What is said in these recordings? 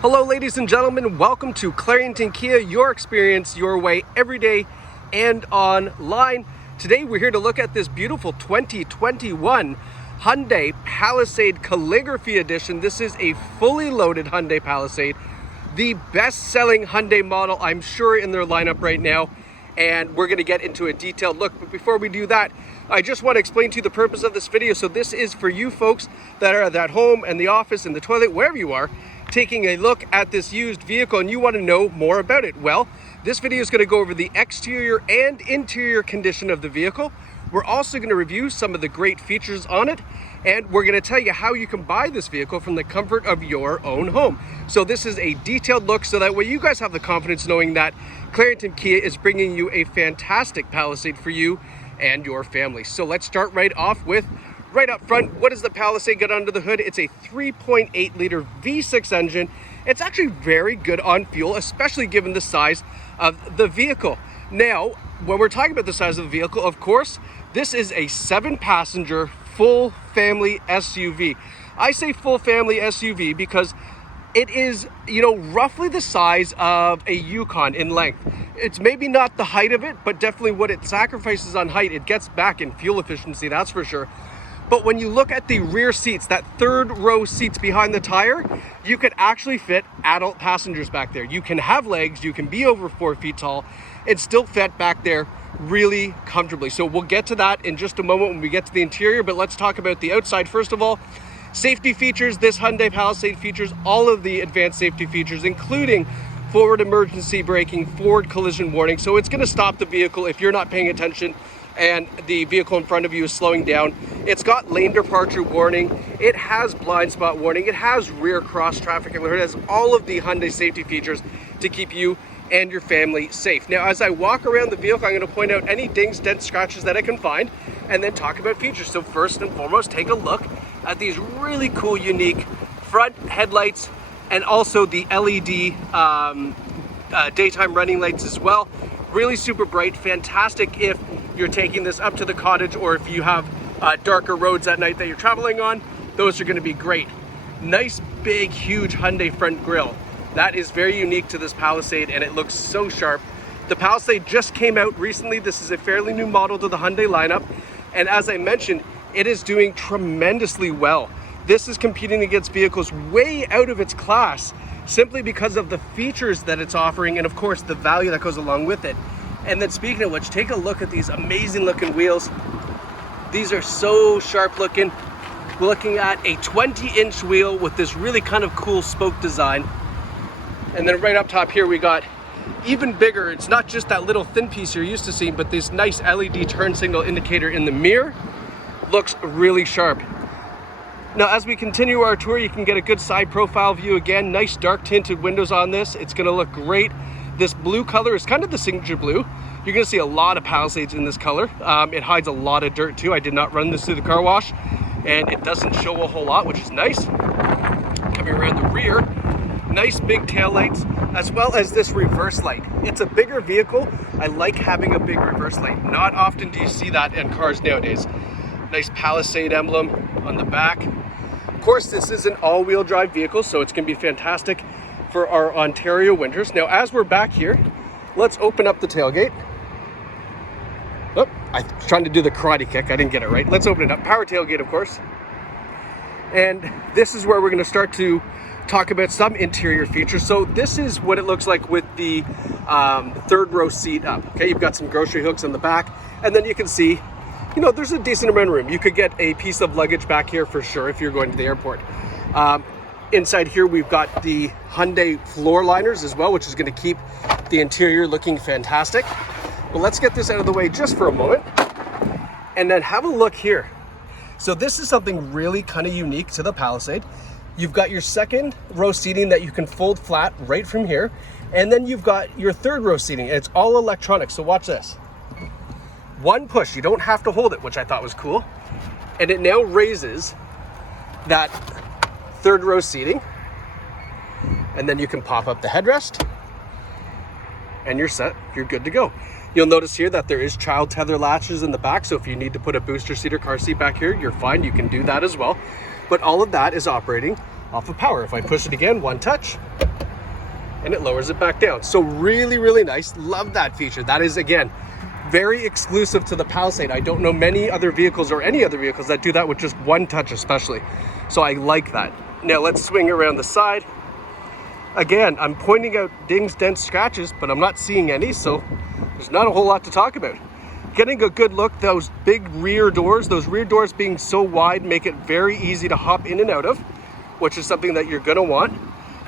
Hello ladies and gentlemen, welcome to Clarington Kia, your experience, your way, every day and online. Today we're here to look at this beautiful 2021 Hyundai Palisade Calligraphy Edition. This is a fully loaded Hyundai Palisade, the best-selling Hyundai model I'm sure in their lineup right now, and we're going to get into a detailed look. But before we do that, I just want to explain to you the purpose of this video. So this is for you folks that are at home and the office and the toilet, wherever you are, taking a look at this used vehicle and you want to know more about it. Well, this video is going to go over the exterior and interior condition of the vehicle. We're also going to review some of the great features on it, and we're going to tell you how you can buy this vehicle from the comfort of your own home. So this is a detailed look, so that way you guys have the confidence knowing that Clarington Kia is bringing you a fantastic Palisade for you and your family. So let's start right off with, right up front, what does the Palisade get under the hood? It's a 3.8 liter V6 engine. It's actually very good on fuel, especially given the size of the vehicle. Now, when we're talking about the size of the vehicle, of course, this is a 7-passenger full family SUV. I say full family SUV because it is, roughly the size of a Yukon in length. It's maybe not the height of it, but definitely what it sacrifices on height, it gets back in fuel efficiency, that's for sure. But when you look at the rear seats, that third row seats behind the tire, you could actually fit adult passengers back there. You can have legs, you can be over 4 feet tall, and still fit back there really comfortably. So we'll get to that in just a moment when we get to the interior, but let's talk about the outside first of all. Safety features. This Hyundai Palisade features all of the advanced safety features, including forward emergency braking, forward collision warning. So it's going to stop the vehicle if you're not paying attention and the vehicle in front of you is slowing down. It's got lane departure warning. It has blind spot warning. It has rear cross traffic alert. It has all of the Hyundai safety features to keep you and your family safe. Now, as I walk around the vehicle, I'm going to point out any dings, dents, scratches that I can find, and then talk about features. So first and foremost, take a look at these really cool, unique front headlights, and also the LED daytime running lights as well. Really super bright, fantastic if you're taking this up to the cottage, or if you have darker roads at night that you're traveling on, those are going to be great. Nice, big, huge Hyundai front grille. That is very unique to this Palisade, and it looks so sharp. The Palisade just came out recently. This is a fairly new model to the Hyundai lineup, and as I mentioned, it is doing tremendously well. This is competing against vehicles way out of its class simply because of the features that it's offering, and of course the value that goes along with it. And then speaking of which, take a look at these amazing looking wheels. These are so sharp looking. We're looking at a 20-inch wheel with this really kind of cool spoke design. And then right up top here we got even bigger. It's not just that little thin piece you're used to seeing, but this nice LED turn signal indicator in the mirror. Looks really sharp. Now, as we continue our tour, you can get a good side profile view again. Nice dark tinted windows on this. It's going to look great. This blue color is kind of the signature blue. You're going to see a lot of Palisades in this color. It hides a lot of dirt too. I did not run this through the car wash, and it doesn't show a whole lot, which is nice. Coming around the rear, nice big tail lights, as well as this reverse light. It's a bigger vehicle. I like having a big reverse light. Not often do you see that in cars nowadays. Nice Palisade emblem on the back. Of course, this is an all-wheel drive vehicle, so it's going to be fantastic for our Ontario winters. Now, as we're back here, let's open up the tailgate. Oh, I was trying to do the karate kick. I didn't get it right. Let's open it up. Power tailgate, of course. And this is where we're going to start to talk about some interior features. So this is what it looks like with the third row seat up. Okay, you've got some grocery hooks in the back, and then you can see, there's a decent amount of room. You could get a piece of luggage back here for sure if you're going to the airport. Inside here, we've got the Hyundai floor liners as well, which is going to keep the interior looking fantastic. But let's get this out of the way just for a moment, and then have a look here. So this is something really kind of unique to the Palisade. You've got your second row seating that you can fold flat right from here, and then you've got your third row seating. It's all electronic, so watch this. One push, you don't have to hold it, which I thought was cool. And it now raises that third row seating, and then you can pop up the headrest, and you're set, you're good to go. You'll notice here that there is child tether latches in the back, so if you need to put a booster seat or car seat back here, you're fine, you can do that as well. But all of that is operating off of power. If I push it again, one touch, and it lowers it back down. So really, really nice. Love that feature. That is, again, very exclusive to the Palisade. I don't know many other vehicles or any other vehicles that do that with just one touch especially. So I like that. Now let's swing around the side. Again, I'm pointing out dings, dents, scratches, but I'm not seeing any, so there's not a whole lot to talk about. Getting a good look, those big rear doors, being so wide make it very easy to hop in and out of, which is something that you're gonna want.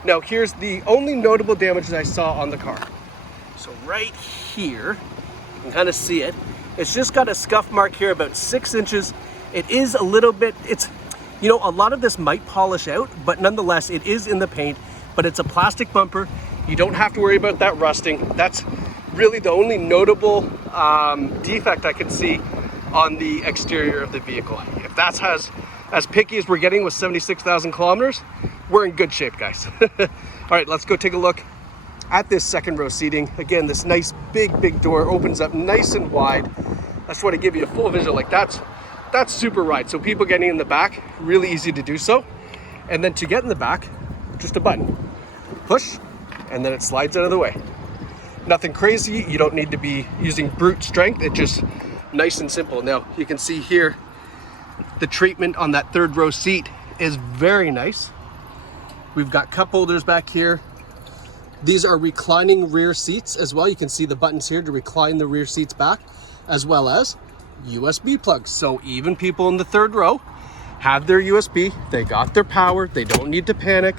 Now here's the only notable damage that I saw on the car. So right here, you can kind of see it. It's just got a scuff mark here about 6 inches. It is a little bit, you know, a lot of this might polish out, but nonetheless, it is in the paint, but it's a plastic bumper. You don't have to worry about that rusting. That's really the only notable defect I could see on the exterior of the vehicle. If that's as picky as we're getting with 76,000 kilometers, we're in good shape, guys. All right, let's go take a look at this second row seating. Again, this nice big door opens up nice and wide. I just want to give you a full visual. Like that's super wide. So people getting in the back, really easy to do so. And then to get in the back, just a button. Push, and then it slides out of the way. Nothing crazy. You don't need to be using brute strength. It's just nice and simple. Now you can see here, the treatment on that third row seat is very nice. We've got cup holders back here. These are reclining rear seats as well. You can see the buttons here to recline the rear seats back, as well as USB plugs. So even people in the third row have their USB, they got their power, they don't need to panic.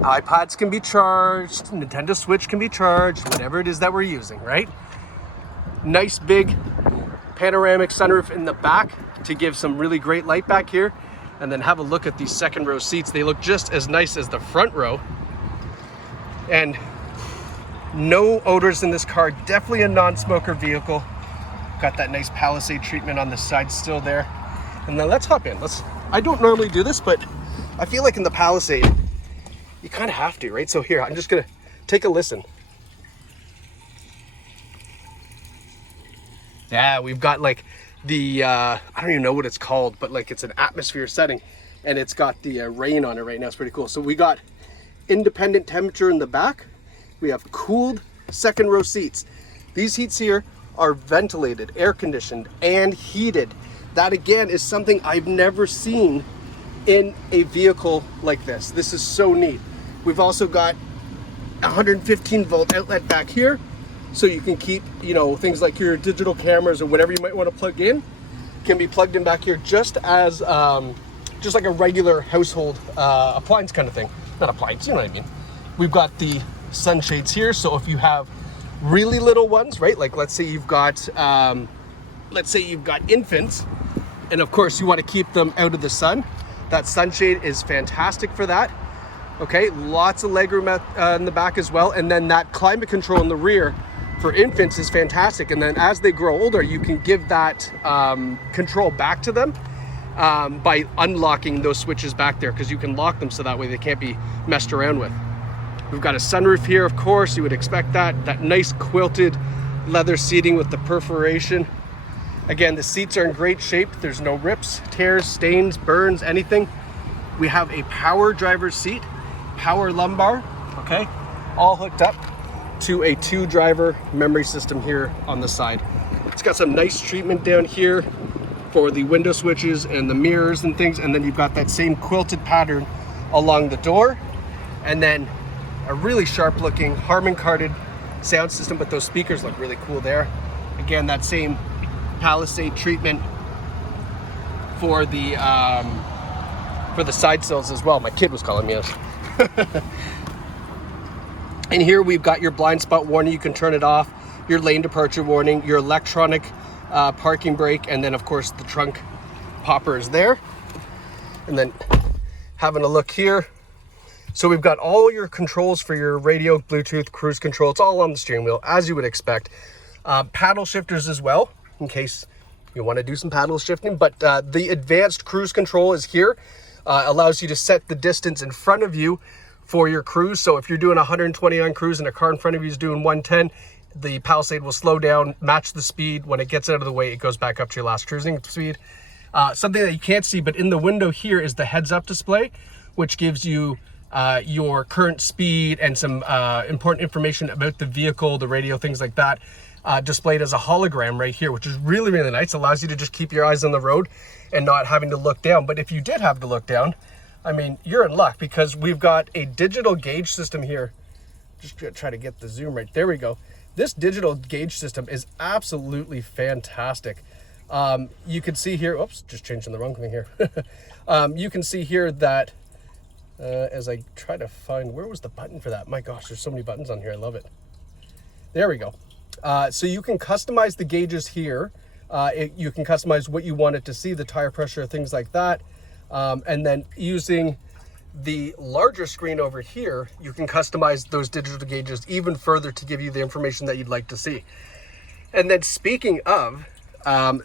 iPads can be charged, Nintendo Switch can be charged, whatever it is that we're using, right? Nice big panoramic sunroof in the back to give some really great light back here. And then have a look at these second row seats. They look just as nice as the front row. And no odors in this car, definitely a non-smoker vehicle. Got that nice Palisade treatment on the side still there. And then let's hop in. I don't normally do this, but I feel like in the Palisade, you kind of have to, right? So here, I'm just gonna take a listen. Yeah, we've got like the, I don't even know what it's called, but like it's an atmosphere setting, and it's got the rain on it right now. It's pretty cool. So we got independent temperature in the back. We have cooled second row seats. These seats here are ventilated, air conditioned, and heated. That again is something I've never seen in a vehicle like this. This is so neat. We've also got 115 volt outlet back here, so you can keep, you know, things like your digital cameras or whatever you might want to plug in can be plugged in back here, just as just like a regular household appliance kind of thing. Not appliance, you know what I mean. We've got the sunshades here, so if you have really little ones, right? Like let's say you've got infants, and of course you want to keep them out of the sun. That sunshade is fantastic for that. Okay, lots of legroom in the back as well, and then that climate control in the rear for infants is fantastic. And then as they grow older, you can give that control back to them by unlocking those switches back there, because you can lock them so that way they can't be messed around with. We've got a sunroof here, of course, you would expect that nice quilted leather seating with the perforation. Again, the seats are in great shape. There's no rips, tears, stains, burns, anything. We have a power driver's seat, power lumbar, okay, all hooked up to a 2-driver memory system here on the side. It's got some nice treatment down here for the window switches and the mirrors and things, and then you've got that same quilted pattern along the door, and then a really sharp looking Harman Kardon sound system, but those speakers look really cool there. Again, that same Palisade treatment for the side sills as well. My kid was calling me this. And here we've got your blind spot warning. You can turn it off, your lane departure warning, your electronic parking brake, and then of course the trunk popper is there. And then having a look here, so we've got all your controls for your radio, Bluetooth, cruise control. It's all on the steering wheel, as you would expect. Paddle shifters as well, in case you want to do some paddle shifting. But the advanced cruise control is here. Allows you to set the distance in front of you for your cruise. So if you're doing 120 on cruise and a car in front of you is doing 110, the Palisade will slow down, match the speed. When it gets out of the way, it goes back up to your last cruising speed. Something that you can't see, but in the window here is the heads-up display, which gives you your current speed and some important information about the vehicle, the radio, things like that, displayed as a hologram right here, which is really, really nice. Allows you to just keep your eyes on the road and not having to look down. But if you did have to look down, I mean, you're in luck, because we've got a digital gauge system here. Just gonna try to get the zoom right. There we go. This digital gauge system is absolutely fantastic. You can see here, oops, just changing the wrong thing here. You can see here that as I try to find, where was the button for that? My gosh, there's so many buttons on here. I love it. There we go. So you can customize the gauges here. You can customize what you want it to see, the tire pressure, things like that. And then using the larger screen over here, you can customize those digital gauges even further to give you the information that you'd like to see. And then speaking of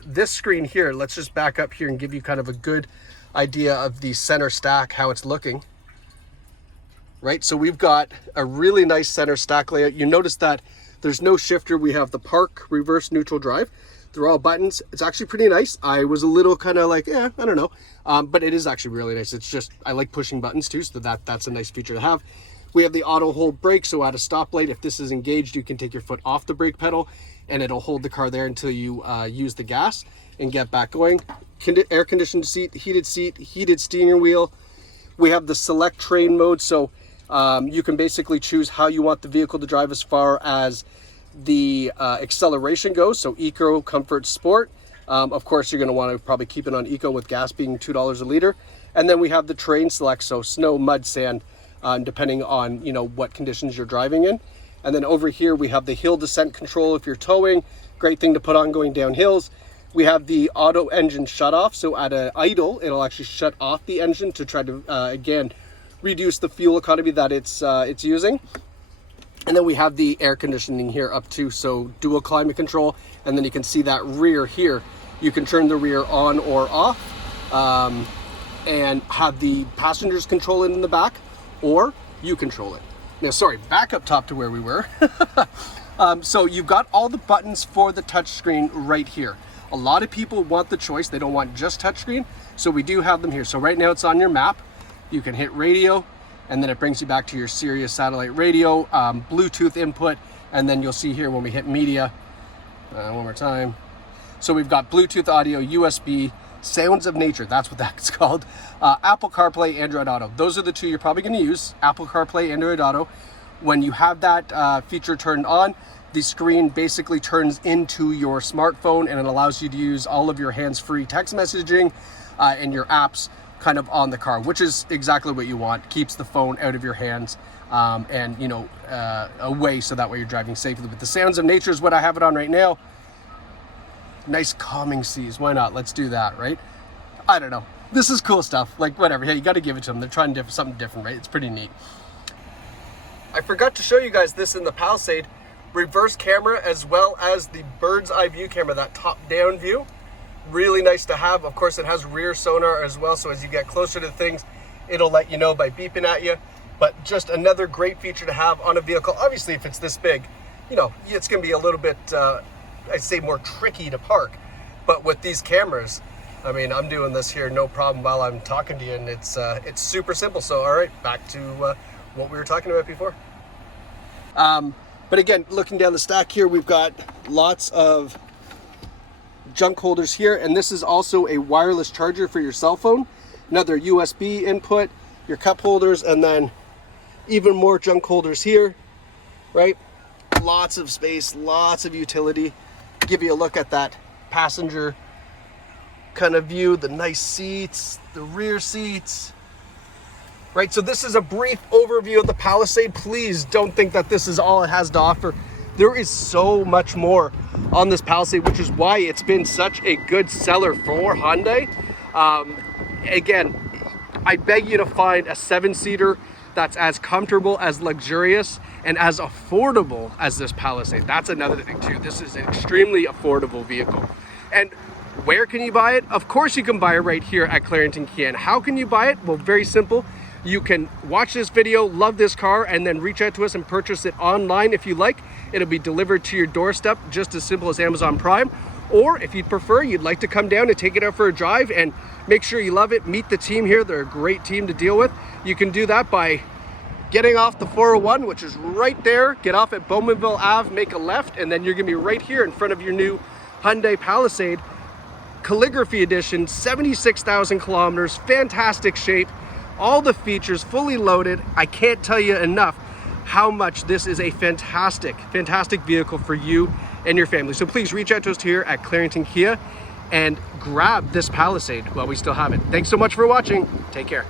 this screen here, let's just back up here and give you kind of a good idea of the center stack, how it's looking. Right, so we've got a really nice center stack layout. You notice that there's no shifter. We have the park, reverse, neutral, drive. They're all buttons. It's actually pretty nice. I was a little kind of like, I don't know. But it is actually really nice. It's just, I like pushing buttons too, so that's a nice feature to have. We have the auto hold brake, so at a stoplight, if this is engaged, you can take your foot off the brake pedal and it'll hold the car there until you use the gas and get back going. Air conditioned seat, heated steering wheel. We have the select train mode, so you can basically choose how you want the vehicle to drive as far as the acceleration goes. So eco, comfort, sport. Of course, you're going to want to probably keep it on eco with gas being $2 a liter. And then we have the terrain select, so snow, mud, sand, depending on what conditions you're driving in. And then over here we have the hill descent control if you're towing. Great thing to put on going down hills. We have the auto engine shut off, so at an idle it'll actually shut off the engine to try to again reduce the fuel economy that it's using. And then we have the air conditioning here up too, so dual climate control. And then you can see that rear here. You can turn the rear on or off and have the passengers control it in the back, or you control it. Now, sorry, back up top to where we were. So you've got all the buttons for the touchscreen right here. A lot of people want the choice. They don't want just touchscreen. So we do have them here. So right now it's on your map. You can hit radio, and then it brings you back to your Sirius satellite radio, Bluetooth input, and then you'll see here when we hit media, one more time. So we've got Bluetooth audio, USB, sounds of nature, that's what that's called, Apple CarPlay, Android Auto. Those are the two you're probably going to use, Apple CarPlay, Android Auto. When you have that feature turned on, the screen basically turns into your smartphone, and it allows you to use all of your hands-free text messaging and your apps kind of on the car, which is exactly what you want. Keeps the phone out of your hands and away, so that way you're driving safely. But the sounds of nature is what I have it on right now. Nice calming seas. Why not? Let's do that, right? I don't know. This is cool stuff. Like, whatever. Hey, you got to give it to them. They're trying something different, right? It's pretty neat. I forgot to show you guys this in the Palisade. Reverse camera as well as the bird's eye view camera, that top-down view. Really nice to have. Of course, it has rear sonar as well, so as you get closer to things, it'll let you know by beeping at you. But just another great feature to have on a vehicle. Obviously, if it's this big, it's going to be a little bit, I'd say, more tricky to park. But with these cameras, I mean, I'm doing this here no problem while I'm talking to you, and it's super simple. So, all right, back to what we were talking about before. But again, looking down the stack here, we've got lots of junk holders here, and this is also a wireless charger for your cell phone, another USB input, your cup holders, and then even more junk holders here, right? Lots of space, lots of utility. Give you a look at that passenger kind of view, the nice seats, the rear seats, right? So this is a brief overview of the Palisade. Please don't think that this is all it has to offer. There is so much more on this Palisade, which is why it's been such a good seller for Hyundai. Again, I beg you to find a 7-seater that's as comfortable, as luxurious, and as affordable as this Palisade. That's another thing too. This is an extremely affordable vehicle. And where can you buy it? Of course you can buy it right here at Clarington Kia. And how can you buy it? Well, very simple. You can watch this video, love this car, and then reach out to us and purchase it online if you like. It'll be delivered to your doorstep, just as simple as Amazon Prime. Or if you'd prefer, you'd like to come down and take it out for a drive and make sure you love it, meet the team here. They're a great team to deal with. You can do that by getting off the 401, which is right there. Get off at Bowmanville Ave, make a left, and then you're gonna be right here in front of your new Hyundai Palisade. Calligraphy edition, 76,000 kilometers, fantastic shape, all the features fully loaded. I can't tell you enough how much this is a fantastic vehicle for you and your family. So please reach out to us here at Clarington Kia and grab this Palisade while we still have it. Thanks so much for watching. Take care.